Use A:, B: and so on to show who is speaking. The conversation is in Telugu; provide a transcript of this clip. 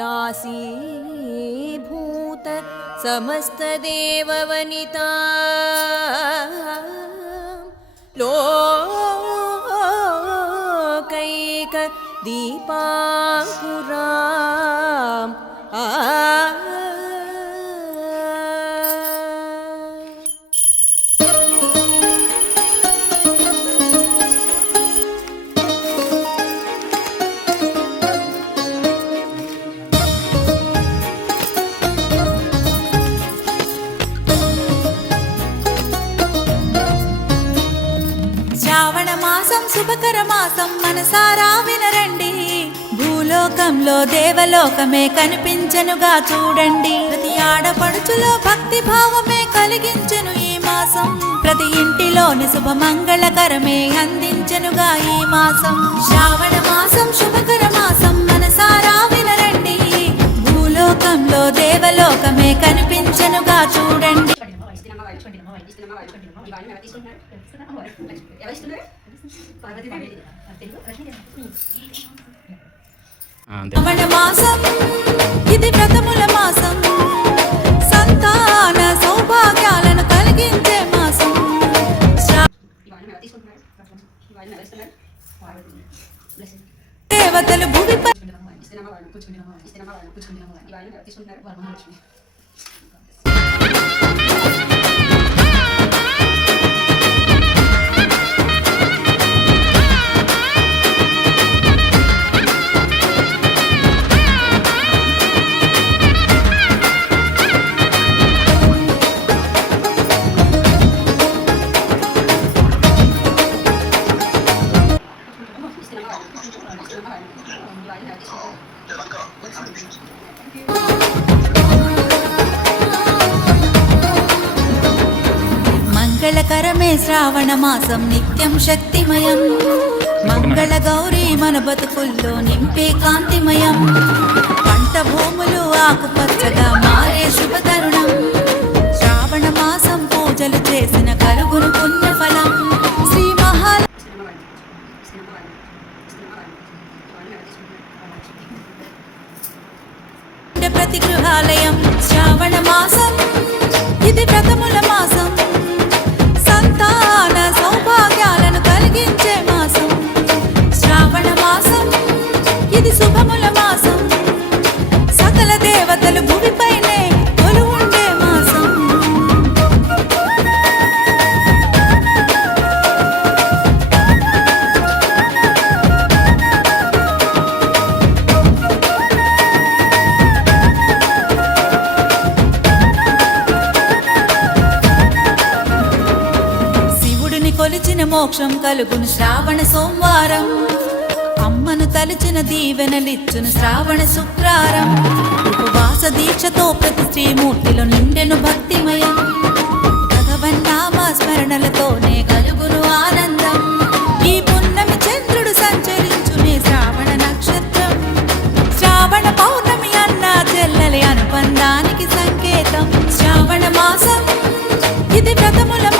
A: दासीभूत समस्तदेववनिता लोकैक दीपाङ्कुराम् आ
B: శుభకర మాసం మనసారా వినరండి. భూలోకంలో దేవలోకమే కనిపించనుగా చూడండి. ప్రతి ఆడపడుచులో భక్తి భావమే కలిగించెను ఈ మాసం. ప్రతి ఇంటిలోని శుభ మంగళకరమే అందించెనుగా ఈ మాసం. శ్రావణ మాసం శుభకర మాసం మాసం ఇది వ్రతముల మాసం సంతాన సౌభాగ్యాలను కలిగించే మాసం శ్రా- దేవతలు భూమిపై మంగళకరమే శ్రావణ మాసం నిత్యం శక్తిమయం. మంగళ గౌరీ మన బతుకుల్లో నింపే కాంతిమయం. ఇది వ్రతముల మాసం. సంతాన సౌభాగ్యాలను కలిగించే మాసం. శ్రావణ మాసం ఇది శుభముల మాసం. సకల దేవతలు భూమిపైనే తలచిన మోక్షం కలుగును శ్రావణ సోమవారం. అమ్మను తలచిన దీవెనలిచ్చును శ్రావణ శుక్రారం. ఉపవాస దీక్షతో ప్రతి శ్రీమూర్తిలో నిండెను భక్తిమయం. భగవన్నామ స్మరణలతోనే కలుగును ఆనందం. ఈ పున్నమి చంద్రుడు సంచరించునే శ్రావణ నక్షత్రం. శ్రావణ పౌర్ణమి అన్న చెల్లెలి అనుబంధానికి సంకేతం. శ్రావణ మాసం ఇది ప్రథముల